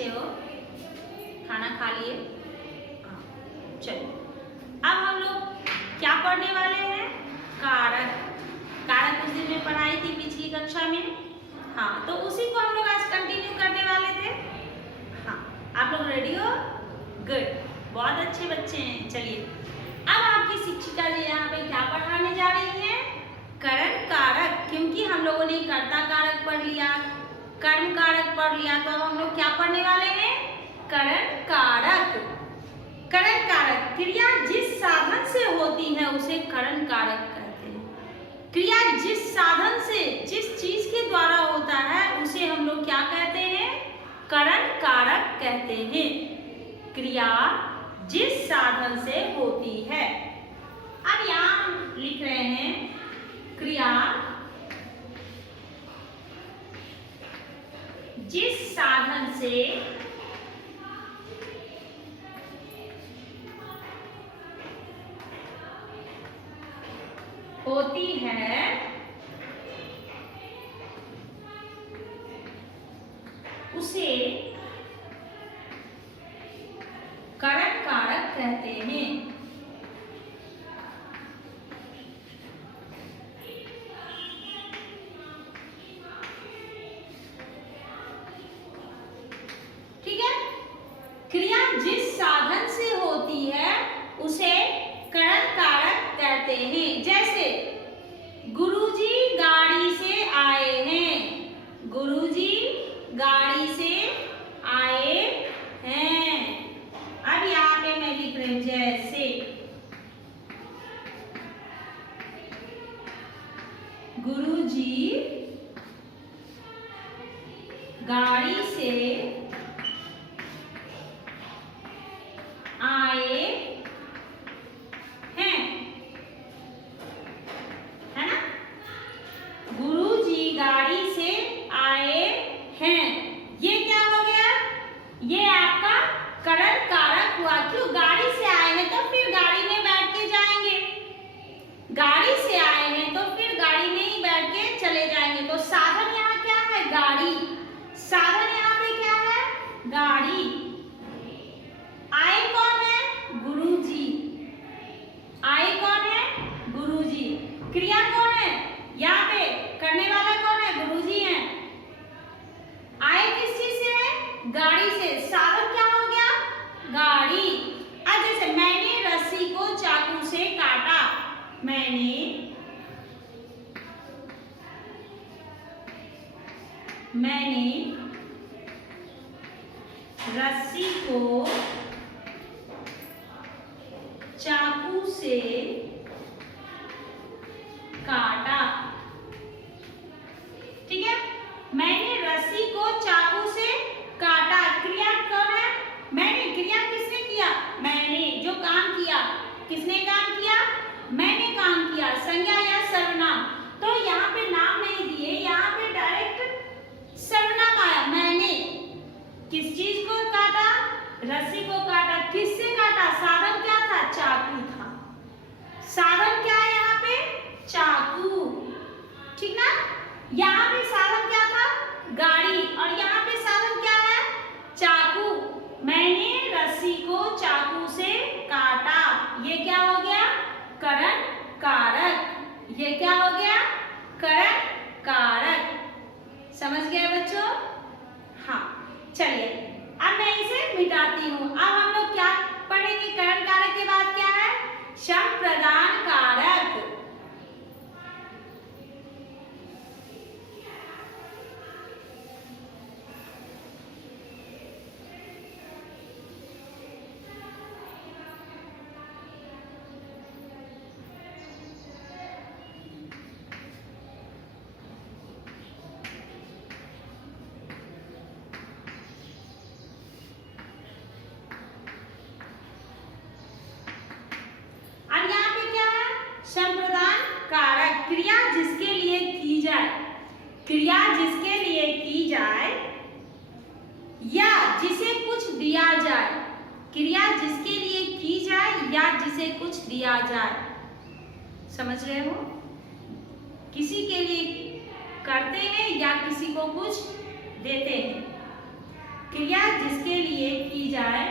अच्छे हो? खाना खा लिए? हाँ, चलो अब हम लोग क्या पढ़ने वाले हैं? कारक। कारक कुछ दिन में पढ़ाई थी पिछली कक्षा में। हाँ, तो उसी को हम लोग आज कंटिन्यू करने वाले थे। हाँ, आप लोग रेडी हो? गुड, बहुत अच्छे बच्चे हैं। चलिए अब आपकी शिक्षिका जी यहाँ पे क्या पढ़ाने जा रही हैं? करण कारक। क्योंकि हम लोगों ने कर्ता कारक पढ़ लिया, कर्म कारक पढ़ लिया, तो अब हम लोग क्या पढ़ने वाले हैं? करण कारक। करण कारक क्रिया जिस साधन से होती है उसे करण कारक कहते हैं। क्रिया जिस साधन से, जिस चीज के द्वारा होता है उसे हम लोग क्या कहते हैं? करण कारक कहते हैं। क्रिया जिस साधन से होती है। अब यहां लिख रहे हैं क्रिया जिस साधन से होती है उसे करण कारक कहते हैं। ठीक है, क्रिया जिस साधन से होती है उसे करण कारक कहते हैं। जैसे गुरुजी गाड़ी से आए हैं। गुरुजी गाड़ी से आए हैं। अब यहाँ पे मैं लिख रही हूं जैसे गुरुजी गाड़ी से आए हैं, है ना? गुरुजी गाड़ी से आए हैं, ये क्या हो गया? ये आपका करण कारक हुआ। क्यों? गाड़ी से आए हैं तो फिर गाड़ी में बैठ के जाएंगे। गाड़ी से आए हैं तो फिर गाड़ी में ही बैठ के चले जाएंगे। तो साधन यहाँ क्या है? गाड़ी। साधन यहाँ पे क्या है? गाड़ी। आए कौन है? गुरुजी। आए कौन है? गुरुजी। क्रिया कौन है? यहाँ पे करने वाला कौन है? गुरुजी है। आए किस चीज से है? गाड़ी से। साधन क्या हो गया? गाड़ी। अब जैसे मैंने रस्सी को चाकू से काटा। मैंने रस्सी को चाकू से काटा। ठीक है, मैंने रस्सी को चाकू से काटा। क्रिया कौन है? मैंने। क्रिया किसने किया? मैंने। जो काम किया, किसने काम किया? मैंने काम किया। संज्ञा या सर्वनाम? तो यहाँ पे नाम नहीं दिए, यहाँ पे डायरेक्ट सर्वनाम आया। मैंने किस चीज को काटा? रस्सी को काटा। किससे काटा? साधन क्या था? चाकू था। साधन क्या है यहाँ पे? चाकू। ठीक ना? यहाँ पे साधन क्या था? गाड़ी। और यहाँ पे साधन क्या है? चाकू। मैंने रस्सी को चाकू से काटा। ये क्या हो गया? करण कारक। ये क्या हो गया? करण कारक। समझ गए बच्चों? हाँ, चलिए अब मैं इसे मिटाती हूँ। अब हम लोग क्या पढ़ेंगे? करण कारक के बाद क्या है? श्रम प्रदान कारक। संप्रदान कारक। क्रिया जिसके लिए की जाए, क्रिया जिसके लिए की जाए या जिसे कुछ दिया जाए। क्रिया जिसके लिए की जाए या जिसे कुछ दिया जाए। समझ रहे हो? किसी के लिए करते हैं या किसी को कुछ देते हैं। क्रिया जिसके लिए की जाए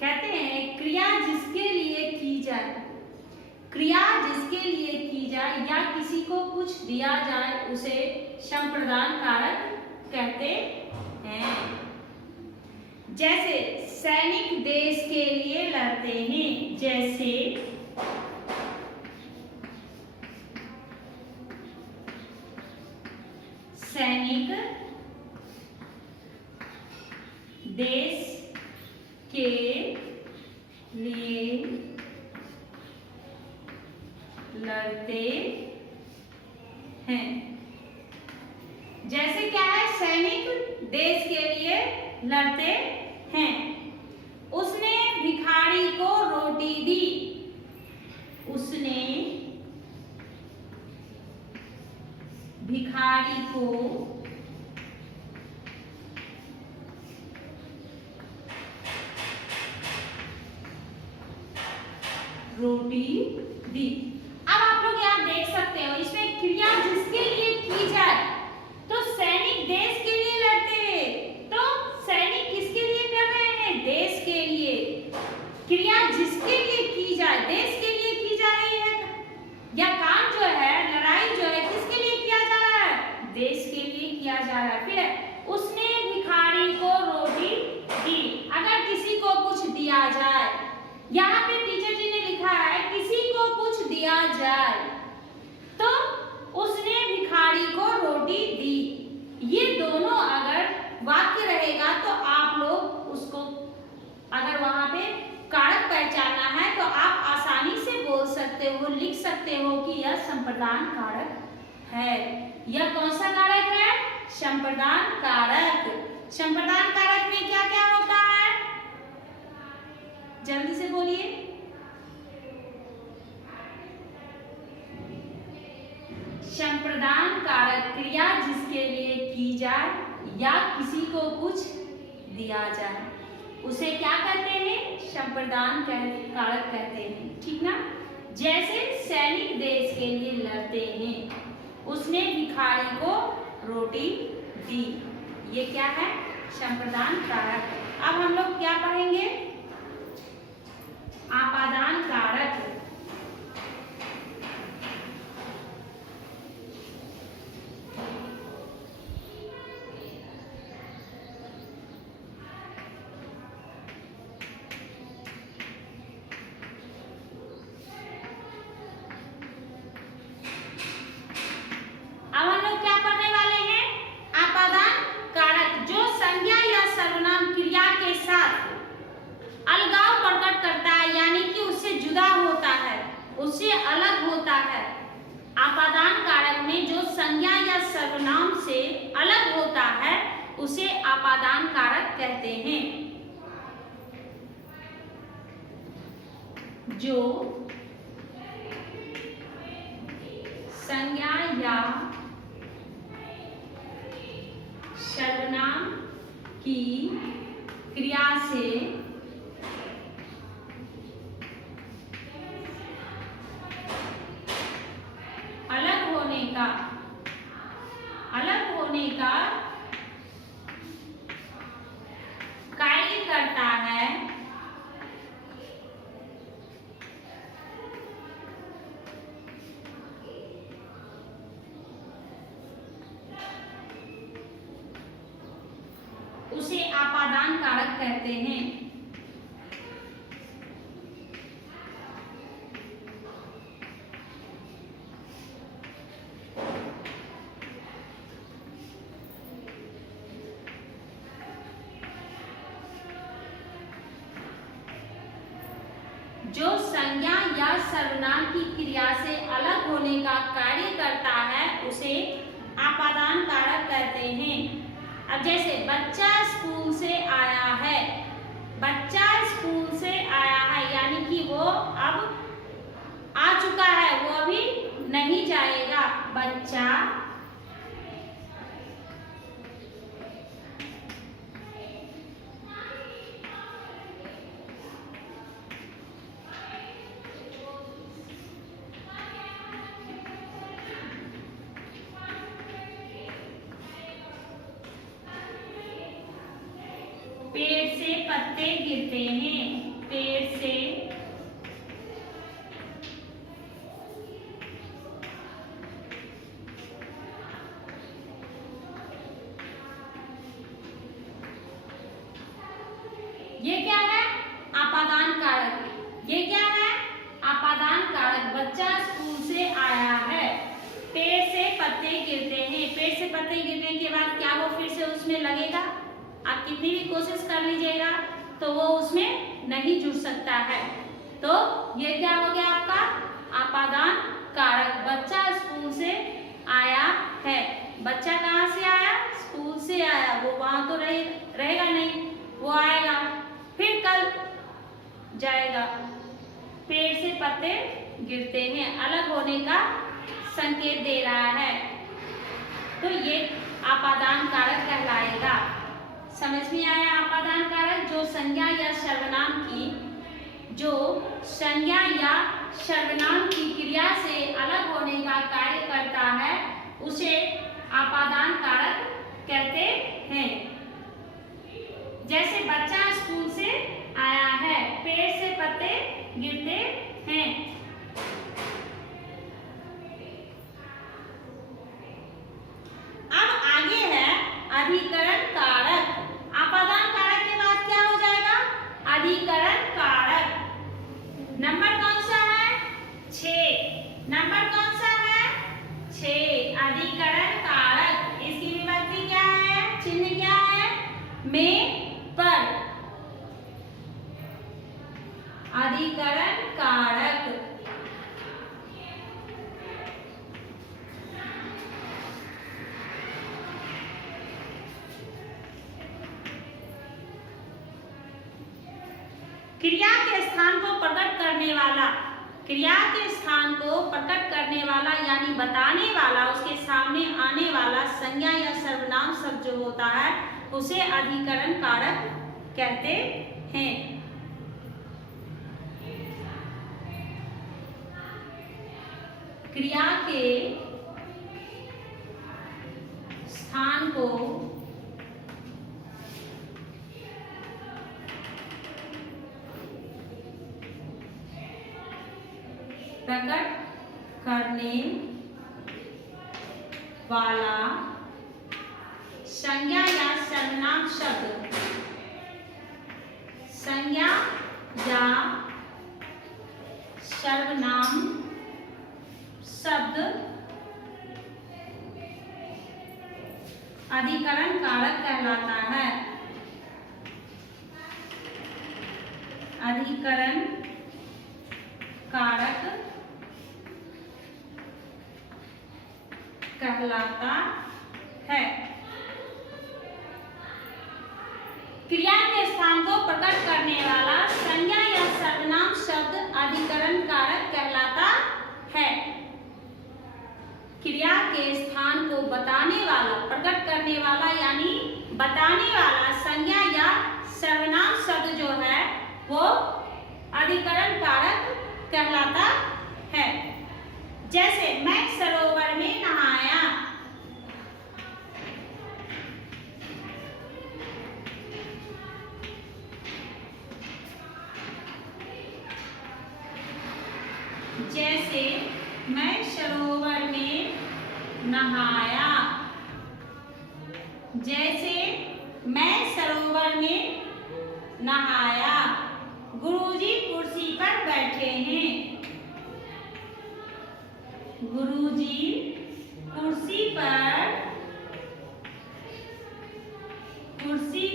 कहते हैं क्रिया जिसके लिए की जाए, क्रिया जिसके लिए की जाए या किसी को कुछ दिया जाए उसे संप्रदान कारक कहते हैं। जैसे सैनिक देश के लिए लड़ते हैं, जैसे सैनिक देश के लिए लड़ते हैं। जैसे क्या है, सैनिक देश के लिए लड़ते हैं। उसने भिखारी को रोटी दी, उसने भिखारी को रोटी दी। अब आप लोग यहाँ देख सकते हो, इसमें क्रिया जिसके लिए की जाए, तो सैनिक देश के लिए लड़ते हैं, तो सैनिक किसके लिए कर रहे हैं? देश के लिए। क्रिया जिसके लिए की जाए, देश के लिए की जा रही है, या काम जो है, लड़ाई जो है, किसके लिए किया जा रहा है? देश के लिए किया जा रहा है। फिर उसने भिखारी को रोटी दी। अगर किसी को कुछ दिया जाए, यहाँ पे टीचर जी ने लिखा है किसी को कुछ दिया जाए, तो उसने भिखारी को रोटी दी। ये दोनों अगर वाक्य रहेगा तो आप लोग उसको, अगर वहां पे कारक पहचानना है तो आप आसानी से बोल सकते हो, लिख सकते हो कि यह संप्रदान कारक है। यह कौन सा कारक है? संप्रदान कारक। संप्रदान कारक में क्या क्या होता है? जल्दी से बोलिए। संप्रदान कारक क्रिया जिसके लिए की जाए या किसी को कुछ दिया जाए, उसे क्या कहते हैं? संप्रदान कारक कहते हैं। ठीक ना? जैसे सैनिक देश के लिए लड़ते हैं, उसने भिखारी को रोटी दी। ये क्या है? संप्रदान कारक। अब हम लोग क्या पढ़ेंगे? आपादान कारक। अब हम लोग क्या पढ़ने वाले हैं? आपादान कारक, जो संज्ञा या सर्वनाम क्रिया के साथ अलगाव प्रकट करता है, यानी कि उससे जुदा होता है, उससे अलग होता है। आपादान कारक में जो संज्ञा या सर्वनाम से अलग होता है उसे आपादान कारक कहते हैं। जो संज्ञा या सर्वनाम की क्रिया से अलग होने का कार्य करता है, कारक कहते हैं। जो संज्ञा या सर्वनाम की क्रिया से अलग होने का कार्य करता है उसे आपादान कारक कहते हैं। अब जैसे बच्चा स्कूल से आया है, बच्चा स्कूल से आया है यानी कि वो अब आ चुका है, वो अभी नहीं जाएगा। बच्चा पेड़ से पत्ते गिरते हैं, पेड़ से ये क्या है? आपादान कारक। ये क्या है? आपादान कारक। बच्चा स्कूल से आया है, पेड़ से पत्ते गिरते हैं। पेड़ से पत्ते गिरने के बाद क्या वो फिर से उसमें लगेगा? आप कितनी भी कोशिश कर लीजिएगा तो वो उसमें नहीं जुड़ सकता है। तो ये क्या हो गया आपका? आपादान कारक। बच्चा स्कूल से आया है, बच्चा कहाँ से आया? स्कूल से आया। वो वहां तो रहेगा नहीं, वो आएगा फिर कल जाएगा। पेड़ से पत्ते गिरते हैं अलग होने का संकेत दे रहा है, तो ये आपादान कारक कहलाएगा। समझ में आया? आपादान कारक जो संज्ञा या सर्वनाम की क्रिया से अलग होने का कार्य करता है उसे आपादान कारक कहते हैं। जैसे बच्चा स्कूल से आया है, पेड़ से पत्ते गिरते हैं। अब आगे है अधिकरण कारक। आपादान कारक के बाद क्या हो जाएगा? अधिकरण कारक। नंबर कौन सा है? 6। नंबर कौन सा है? 6। अधिकरण कारक। इसकी विभक्ति क्या है? चिन्ह क्या है? में, पर। अधिकरण कारक। क्रिया के स्थान को प्रकट करने वाला, क्रिया के स्थान को प्रकट करने वाला यानी बताने वाला, उसके सामने आने वाला संज्ञा या सर्वनाम शब्द जो होता है उसे अधिकरण कारक कहते हैं। क्रिया के स्थान को प्रकट करने वाला संज्ञा या सर्वनाम शब्द, संज्ञा या सर्वनाम शब्द अधिकरण कारक कहलाता है। अधिकरण कारक कहलाता है। क्रिया के स्थान को प्रकट करने वाला संज्ञा या सर्वनाम शब्द अधिकरण कारक कहलाता है। क्रिया के स्थान को बताने वाला, प्रकट करने वाला यानी बताने वाला संज्ञा या सर्वनाम शब्द जो है वो अधिकरण कारक कहलाता है। जैसे मैं सरोवर में नहाया, जैसे मैं सरोवर में नहाया, जैसे मैं सरोवर में नहाया। गुरुजी कुर्सी पर बैठे हैं। गुरुजी कुर्सी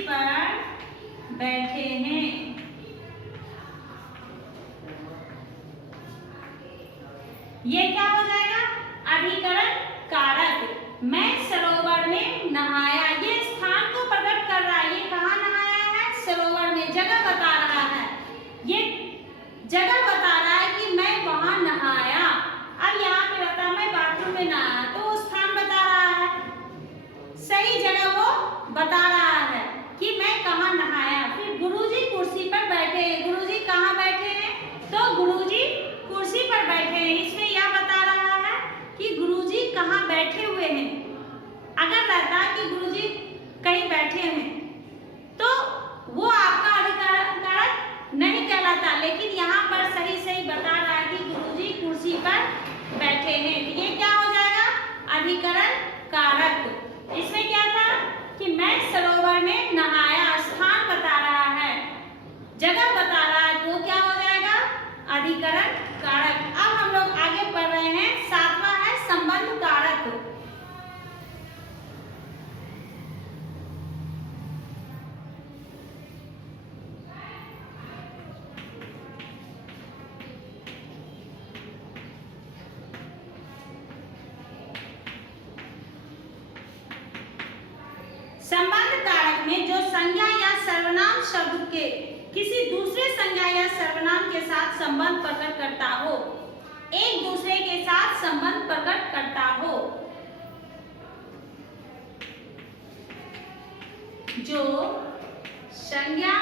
पर बैठे हैं। ये क्या हो जाएगा? अधिकरण कारक। मैं सरोवर में नहाया, ये स्थान को प्रकट कर रहा है। ये कहाँ नहाया है? सरोवर में। जगह बता रहा है, ये जगह बता रहा है कि मैं वहां नहाया। अब यहाँ पे रहता मैं बाथरूम में नहाया, तो वो स्थान बता रहा है, सही जगह वो बता रहा है कि मैं कहाँ नहाया। फिर गुरुजी कुर्सी पर बैठे हैं। गुरुजी कहाँ बैठे हैं? तो गुरुजी कुर्सी पर बैठे हैं। इसमें यह बता रहा है कि गुरुजी कहाँ बैठे हुए हैं। अगर रहता कि गुरुजी कहीं बैठे हैं तो वो आपका अधिकरण कारक नहीं कहलाता, लेकिन यहाँ पर सही सही बता रहा है कि गुरुजी कुर्सी पर बैठे हैं। तो ये क्या हो जाएगा? अधिकरण कारक। इसमें क्या था कि मैं सरोवर में नहाया, स्थान बता रहा है, जगह बता रहा है, तो क्या हो जाएगा? अधिकरण कारक। अब हम लोग आगे पढ़ रहे हैं, 7वां है संबंध कारक। संबंध कारक में जो संज्ञा या सर्वनाम शब्द के किसी दूसरे संज्ञा या सर्वनाम के साथ संबंध प्रकट करता हो, एक दूसरे के साथ संबंध प्रकट करता हो, जो संज्ञा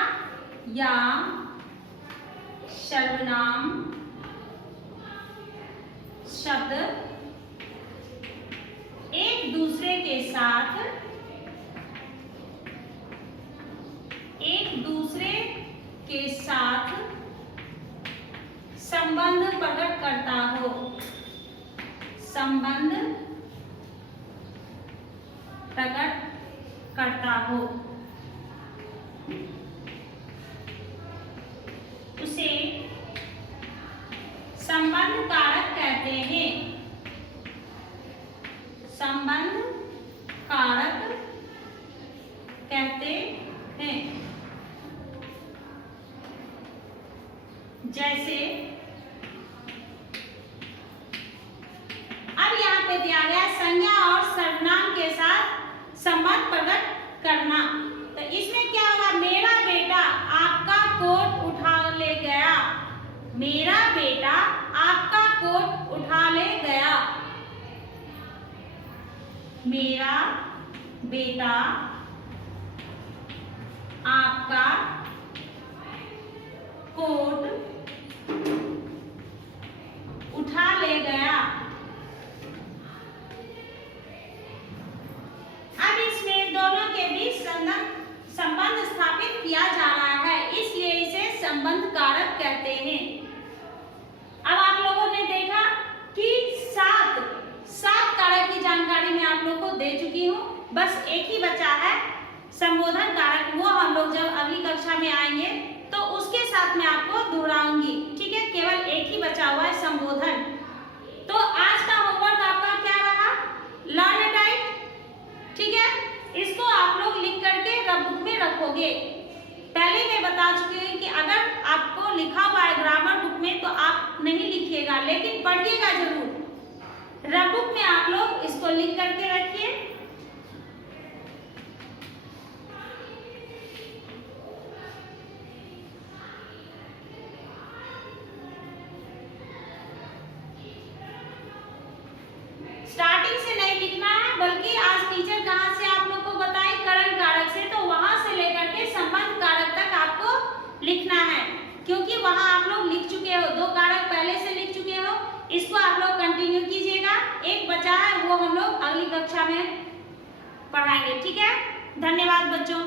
या सर्वनाम शब्द एक दूसरे के साथ संबंध प्रकट करता हो, संबंध प्रकट करता हो, उसे संबंध कारक कहते हैं। संबंध कारक कहते हैं। जैसे अब यहाँ पे दिया गया संज्ञा और सर्वनाम के साथ संबंध प्रकट करना, तो इसमें क्या होगा? मेरा बेटा आपका कोट उठा ले गया। मेरा बेटा आपका कोट उठा ले गया। मेरा बेटा आपका कोट उठा ले गया। अब इसमें दोनों के बीच संबंध स्थापित किया जा रहा है, इसलिए इसे संबंध कारक कहते हैं। अब आप लोगों ने देखा कि सात कारक की जानकारी मैं आप लोगों को दे चुकी हूँ। बस एक ही बचा है संबोधन कारक, वो हम लोग जब अगली कक्षा में आएंगे तो उसके साथ मैं आपको दोहराऊंगी। ठीक है, केवल एक ही बचा हुआ है संबोधन। तो आज का होमवर्क आपका क्या रहा? Learn type. ठीक है, इसको आप लोग लिख करके रफ बुक में रखोगे। पहले मैं बता चुकी हूँ कि अगर आपको लिखा हुआ है ग्रामर बुक में तो आप नहीं लिखिएगा, लेकिन पढ़िएगा जरूर। रफ बुक में आप लोग इसको लिख करके रखिए। स्टार्टिंग से नहीं लिखना है, बल्कि आज टीचर कहाँ से आप लोग को बताए? करण कारक से, तो वहां से लेकर के संबंध कारक तक आपको लिखना है, क्योंकि वहां आप लोग लिख चुके हो, 2 कारक पहले से लिख चुके हो। इसको आप लोग कंटिन्यू कीजिएगा। एक बचा है, वो हम लोग अगली कक्षा में पढ़ाएंगे। ठीक है, धन्यवाद बच्चों।